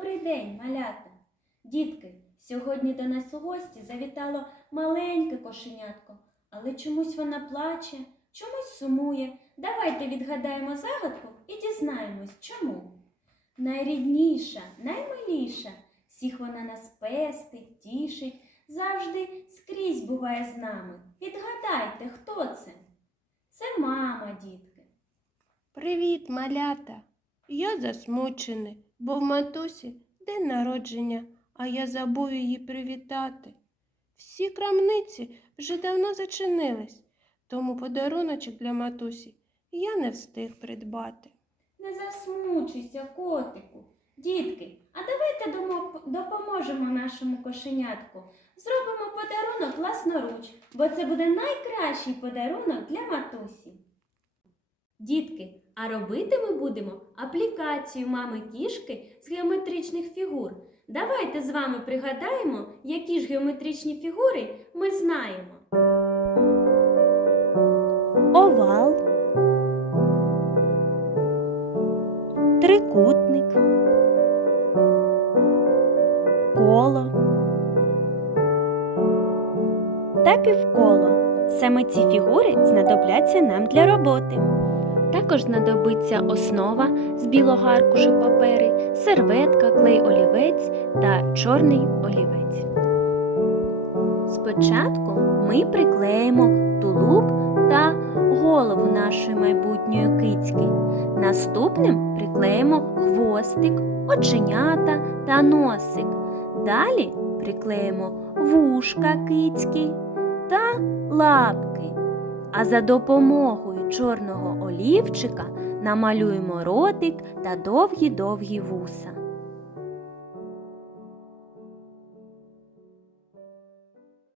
день, малята! Дітки, сьогодні до нас у гості завітало маленьке кошенятко, але чомусь вона плаче, чомусь сумує. Давайте відгадаємо загадку і дізнаємось, чому. Найрідніша, наймиліша, всіх вона нас пестить, тішить, завжди скрізь буває з нами. Відгадайте, хто це? Це мама, дітки. Привіт, малята! Я засмучений, бо в матусі день народження, а я забув її привітати. Всі крамниці вже давно зачинились, тому подаруночок для матусі я не встиг придбати. Не засмучуйся, котику. Дітки, а давайте допоможемо нашому кошенятку. Зробимо подарунок власноруч, бо це буде найкращий подарунок для матусі. Дітки, а робити ми будемо аплікацію мами кішки з геометричних фігур. Давайте з вами пригадаємо, які ж геометричні фігури ми знаємо. овал, трикутник, коло та півколо. Саме ці фігури знадобляться нам для роботи. Також знадобиться основа з білого аркушу папери, серветка, клей олівець та чорний олівець. Спочатку ми приклеїмо тулуб та голову нашої майбутньої кицьки. Наступним приклеїмо хвостик, оченята та носик. Далі приклеїмо вушка кицьки та лапки. А за допомогою чорного олівчика намалюємо ротик та довгі-довгі вуса.